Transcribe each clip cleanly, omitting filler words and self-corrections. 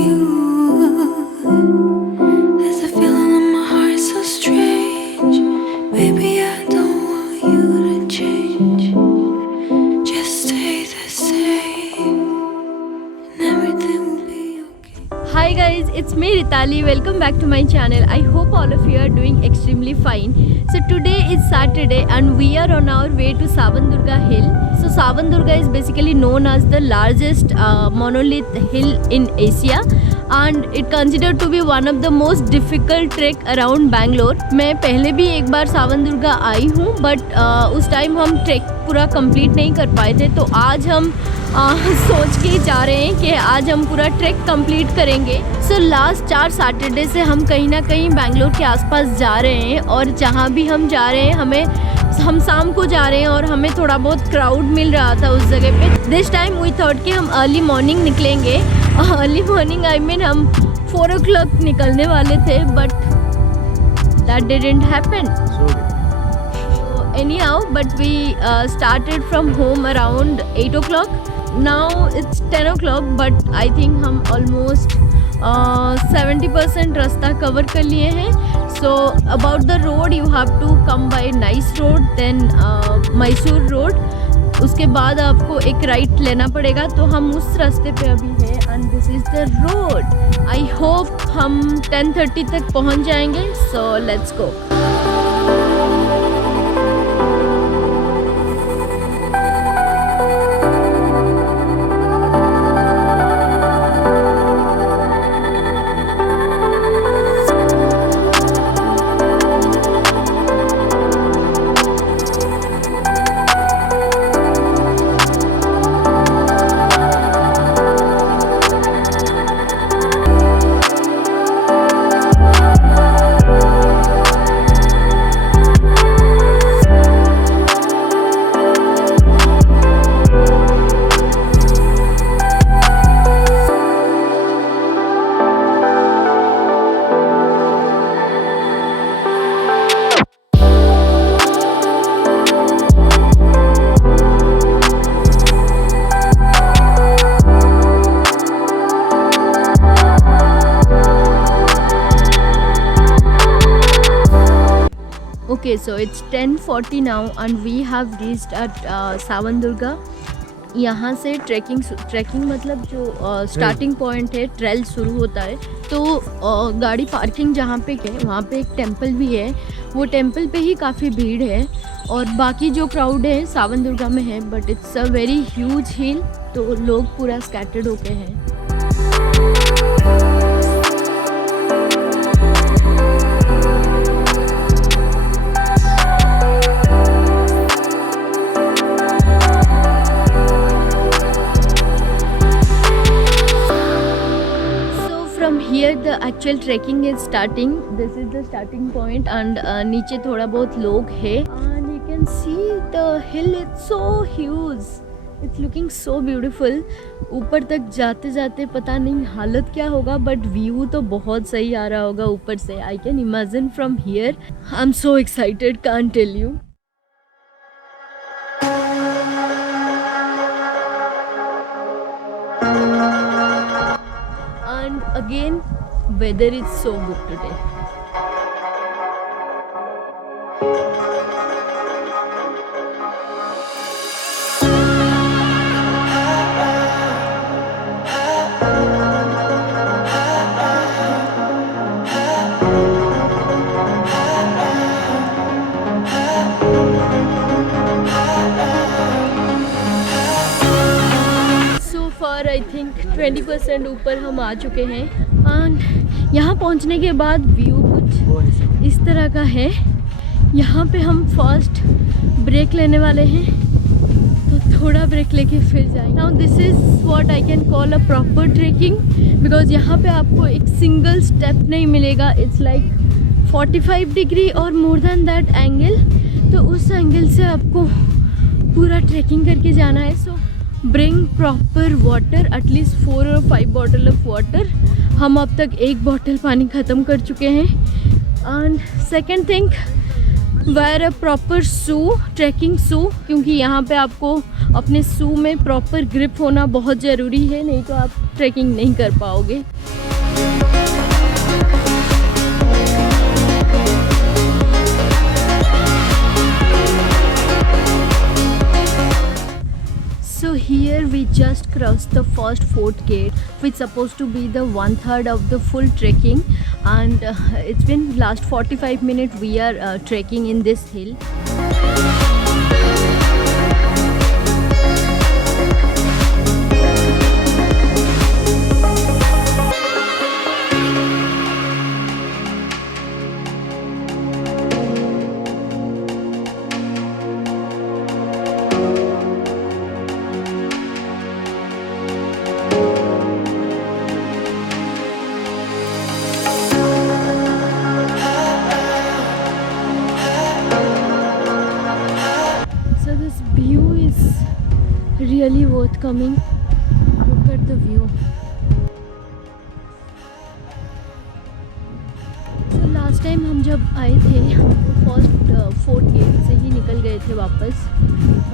you. There's a feeling in my heart so strange. Baby, I don't want you to change. Just stay the same, and everything will be okay. Hi guys, it's me Ritali. Welcome back to my channel. I hope all of you are doing extremely fine. So today is Saturday and we are on our way to Savandurga Hill. So Savandurga is basically known as the largest monolith hill in Asia and it considered to be one of the most difficult trek around Bangalore. मैं पहले भी एक बार सावनदुर्गा आई हूँ बट उस टाइम हम ट्रैक पूरा कंप्लीट नहीं कर पाए थे, तो आज हम सोच के जा रहे हैं कि आज हम पूरा ट्रैक कंप्लीट करेंगे। सो लास्ट 4 सैटरडे से हम कहीं ना कहीं बैंगलोर के आसपास जा रहे हैं और जहाँ भी हम जा रहे हैं हम शाम को जा रहे हैं और हमें थोड़ा बहुत क्राउड मिल रहा था उस जगह पे। दिस टाइम वी थॉट कि हम अर्ली मॉर्निंग निकलेंगे। अर्ली मॉर्निंग आई मीन हम 4 o'clock निकलने वाले थे but that didn't happen. Anyhow, but we started from home around 8 o'clock. Now it's 10 o'clock, but I think हम almost 70% रास्ता cover कर लिए हैं. So about the road, you have to come by Nice Road, then Mysore Road. उसके बाद आपको एक राइट लेना पड़ेगा, तो हम उस रास्ते पे अभी हैं and this is the road. I hope हम 10:30 तक पहुंच जाएंगे. So let's go. Okay, so it's 10:40 now and we have reached at Savandurga. यहाँ से ट्रैकिंग मतलब जो स्टार्टिंग पॉइंट है, ट्रेल शुरू होता है। तो गाड़ी पार्किंग जहाँ पे है वहाँ पे एक टेंपल भी है, वो टेंपल पे ही काफ़ी भीड़ है और बाकी जो क्राउड है सावनदुर्गा में है, but it's a very huge hill, तो लोग पूरा स्कैटर्ड होके हैं। Here the actual trekking is starting. This is the starting point and नीचे थोड़ा बहुत लोग है and you can see the hill. It's so huge. It's looking so beautiful. ऊपर तक जाते जाते पता नहीं हालत क्या होगा, but view तो बहुत सही आ रहा होगा ऊपर से. I can imagine from here. I'm so excited, can't tell you. And again, weather is so good today. I think 20% ऊपर हम आ चुके हैं एंड यहाँ पहुँचने के बाद व्यू कुछ इस तरह का है। यहाँ पे हम फर्स्ट ब्रेक लेने वाले हैं, तो थोड़ा ब्रेक लेके फिर जाएंगे। Now this is what I can call a proper trekking, because यहाँ पे आपको एक सिंगल स्टेप नहीं मिलेगा। इट्स लाइक 45 डिग्री और मोर देन दैट एंगल, तो उस एंगल से आपको पूरा ट्रेकिंग करके जाना है। सो ब्रिंग प्रॉपर वाटर, एटलीस्ट 4 or 5 बॉटल ऑफ वाटर। हम अब तक 1 बॉटल पानी ख़त्म कर चुके हैं। And second thing, wear a proper shoe, trekking shoe, क्योंकि यहाँ पे आपको अपने शू में प्रॉपर ग्रिप होना बहुत ज़रूरी है, नहीं तो आप ट्रैकिंग नहीं कर पाओगे। So here we just crossed the first fort gate, which supposed to be the 1/3 of the full trekking, and it's been last 45 minutes we are trekking in this hill. So this view is really worth coming. Look at the view. So last time हम जब आए थे first fort gate से ही निकल गए थे वापस,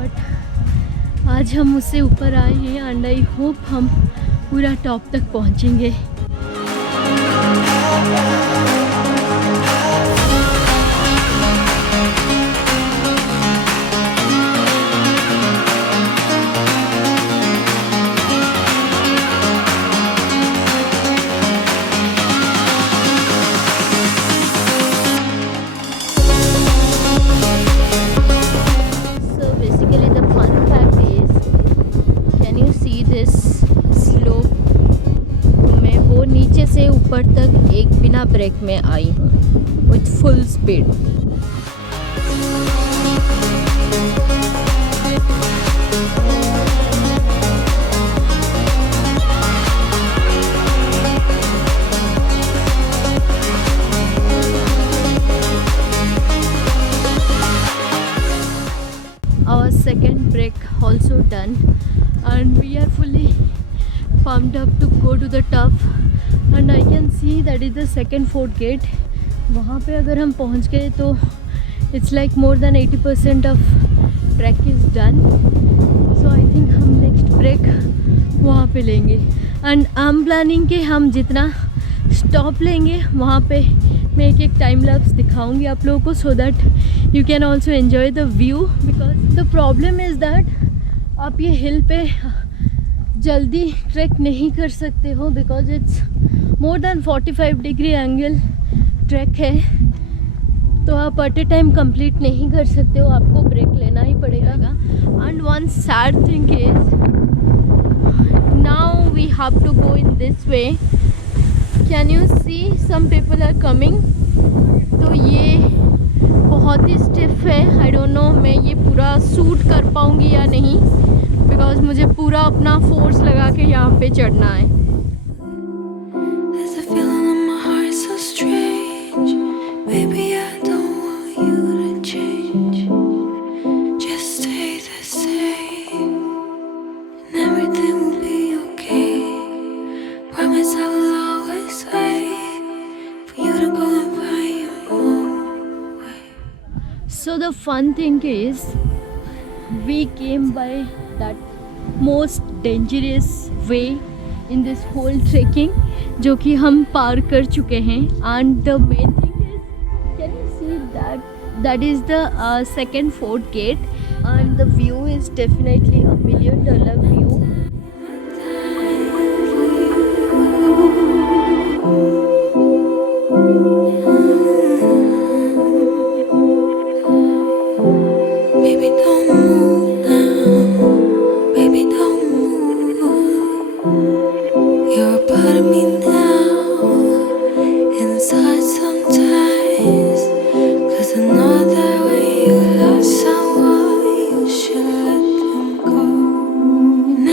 बट आज हम उससे ऊपर आए हैं एंड आई होप हम पूरा टॉप तक पहुंचेंगे। से ऊपर तक एक बिना ब्रेक में आई हूँ with full speed. Our second break also done and we are fully pumped up to go to the top and I can see that is the second fort gate. वहाँ पे अगर हम पहुँच गए तो it's like more than 80% of trek is done. So I think हम next break वहाँ पे लेंगे and I'm planning कि हम जितना stop लेंगे वहाँ पे मैं एक एक टाइम लैप्स दिखाऊंगी आप लोगों को so that you can also enjoy the view because the problem is that आप ये हिल पे जल्दी ट्रैक नहीं कर सकते हो because it's more than 45 degree angle track है, तो आप एट ए टाइम कंप्लीट नहीं कर सकते हो, आपको ब्रेक लेना ही पड़ेगा। And one sad thing is now we have to go in this way. Can you see some people are coming. तो ये बहुत ही स्टिफ है, आई डोंट नो मैं ये पूरा सूट कर पाऊँगी या नहीं बिकॉज मुझे पूरा अपना फोर्स लगा के यहाँ पे चढ़ना है। There's a feeling in my heart so strange. Baby, I don't want you to change. Just stay the same, and everything will be okay. Promise I will always wait for you to go and find your own way. So the fun thing is we came by that most dangerous way in this whole trekking जो कि हम पार कर चुके हैं and the main thing is can you see that is the second fort gate and the view is definitely a $1 million view. Baby, don't move now. Baby, don't move. You're a part of me now. Inside sometimes. 'Cause I know that when you love someone, you should let them go. And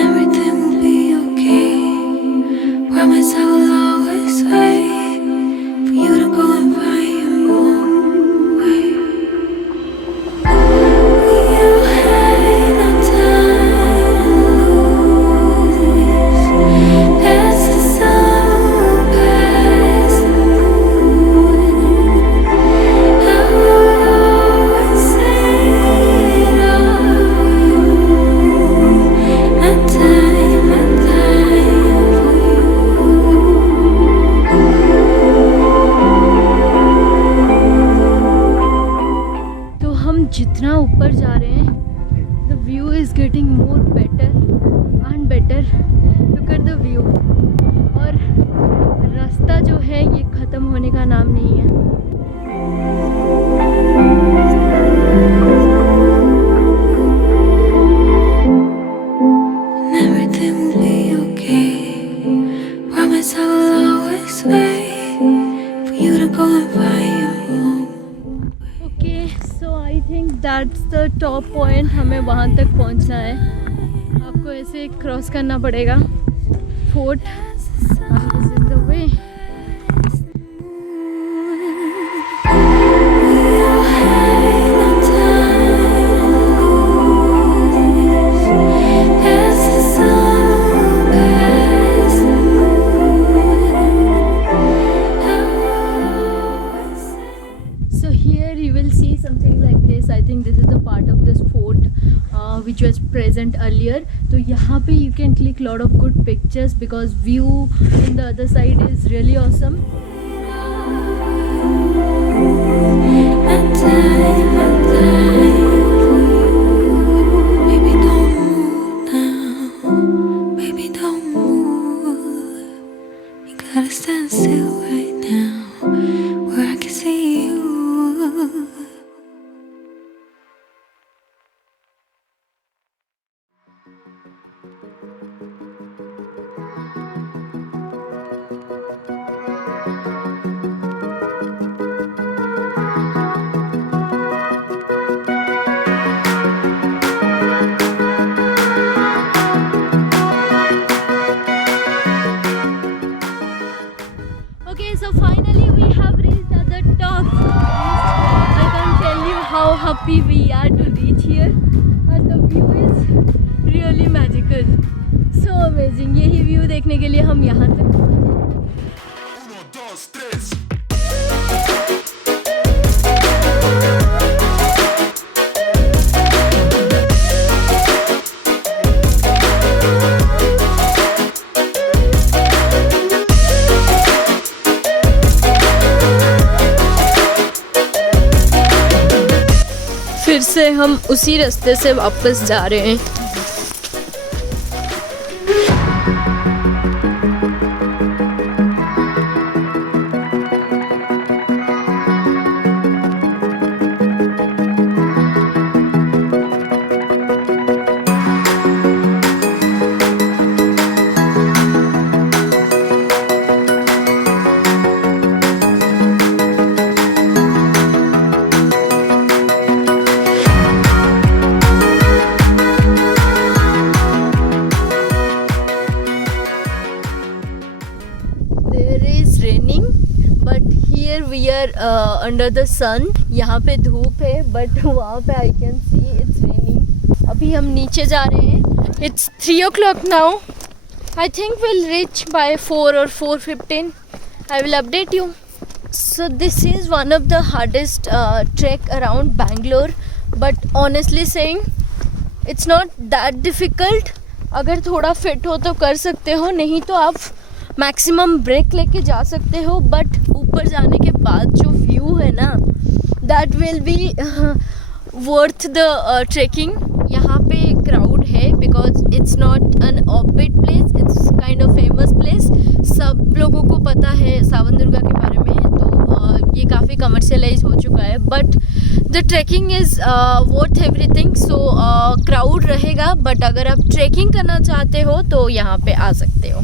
का नाम नहीं है। Everything will be okay. Promise I will always wait for you to go and find your home. Okay, so I think that's the top point. हमें वहाँ तक पहुँचना है। आपको ऐसे क्रॉस करना पड़ेगा fort. This is the way. As the sun passes, So here you will see something like this. I think this is the part of this fort which was present earlier. तो यहाँ पे you can click lot of good pictures because view in the other side is really awesome. baby, don't move now. Baby, don't move. You gotta stand still right now, where I can see you. Okay, so finally we have reached at the top. I can't tell you how happy we are to reach here, and the view is really magical. So amazing. यही view देखने के लिए हम यहाँ तक फिर से हम उसी रास्ते से वापस जा रहे हैं। अंडर द सन। यहाँ पे धूप है बट वहाँ पे I can see it's raining. अभी हम नीचे जा रहे हैं। इट्स 3 o'clock now. I think will reach by 4 or 4:15। I will update you. So this is one of the hardest track around Bangalore, but honestly saying it's not that difficult. अगर थोड़ा फिट हो तो कर सकते हो, नहीं तो आप मैक्सिमम ब्रेक लेके जा सकते हो। बट ऊपर जाने के बाद जो व्यू है ना, that will be worth the trekking. यहाँ पे क्राउड है because it's not an offbeat place, it's kind of famous place. सब लोगों को पता है सावन दुर्गा के बारे में, तो ये काफ़ी कमर्शियलाइज हो चुका है। But the tracking is worth everything. So crowd रहेगा, बट अगर आप ट्रैकिंग करना चाहते हो तो यहाँ पे आ सकते हो।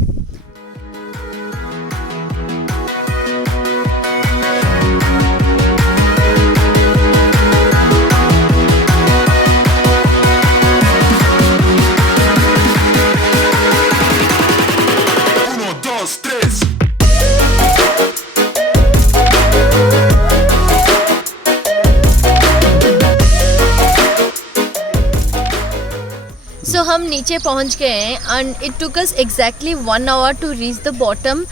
सो हम नीचे पहुंच गए हैं and it took us exactly 1 hour to reach the bottom.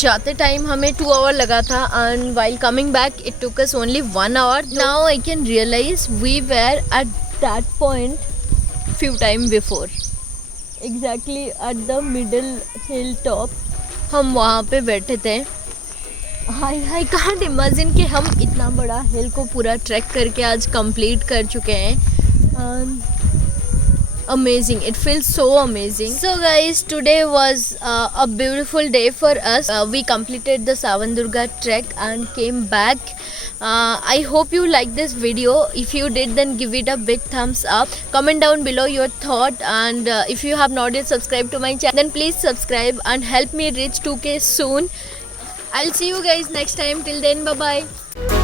जाते टाइम हमें 2 hour लगा था and while coming back it took us only 1 hour। Now I can realise we were at that point few time before, exactly at the middle hill top. हम वहाँ पे बैठे थे। I can't imagine कि हम इतना बड़ा हिल को पूरा ट्रैक करके आज कंप्लीट कर चुके हैं। amazing. It feels so amazing. So guys, today was a beautiful day for us. We completed the Savandurga trek and came back. I hope you like this video. If you did, then give it a big thumbs up. Comment down below your thought, and if you have not yet subscribed to my channel, then please subscribe and help me reach 2K soon. I'll see you guys next time. Till then, bye bye.